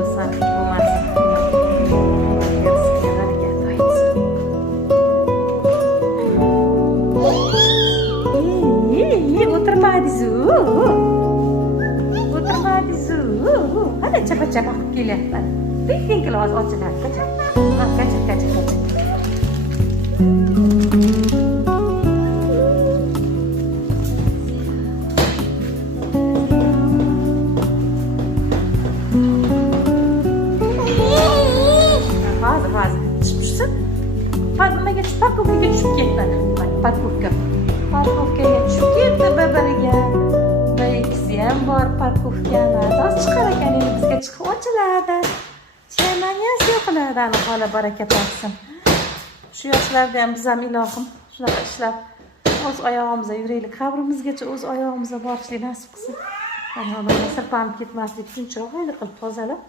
bo'lsa bo'lmasa sizga harakat aytsin. O'tirmadingiz-ku. Hadi chapa-chapa qilib kelyapman. Tinkinklar hozir ochiladi. Kacha. Hozir tushsin. Nimaga parkovkaga tushib ketdi. Parkovkaga tushib ketdi bir-biriga. Ikkisi ham bor parkovkani. Hozir chiqar ekan, endi bizga chiqib ochiladi. Chemaniyasi yo'qiladi, ana xola baraka topsin. Shu yoshlarda ham biz ham ilohim shunaqa ishlab o'z oyog'imizga yuraylik, qabrimizgacha o'z oyog'imizga borishlik nasib qilsin. Mana sirpanib ketmaslik uchun chiroyli qilib tozalab,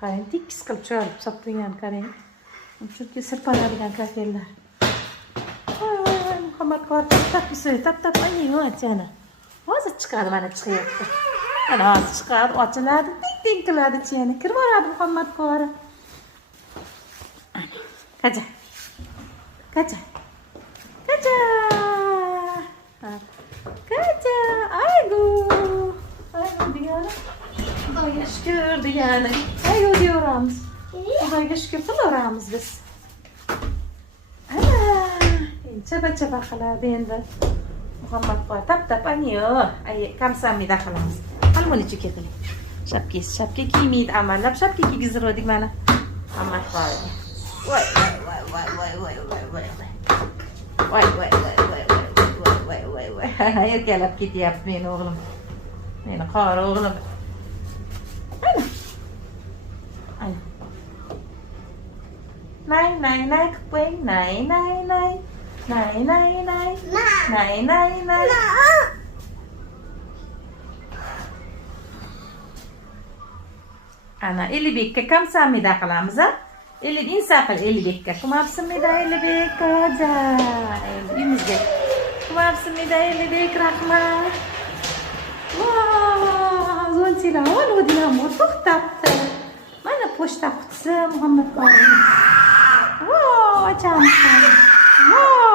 qarang, tekis qilib chiqarib solib qo'ygan, qarang. Chunki sirpanadigan kafellar. Voy, Muhammad qor tap ayni. Hozir chiqadi, mana chiqyapti. Ana hozir chiqadi, ochiladi, ting qiladi chiyani. Kirib boradi Muhammad qori. Kacha. Aygu degani. Xudoga shukr degani. Aygu deyveramiz. Xudoga shukr qilaveramiz biz. Ana, chapa qiladi endi. Muhammad qori tap aniyo. Ay, kamsamida qilamiz. Almoni chuka qiling. Shapka kiymaydi amallab, shapka kiygizdirdik mana. Muhammad qori. Voy. Erkalab ketyapti meni o'g'lim. Meni qori o'g'lim. Ana. Nay qilib qo'ying. Nay. Ana Elibekka kamsamida qilamiz, a? Insaqil Elibekka. Kumapsimida Elibek qo'ja. Uyimizga. Kumapsimida Elibek, rahmat. Voy, zo'nchilar oldilar, to'xtabdi. Mana pochta qutisi Muhammad qori. Voy, ochamiz. Voy.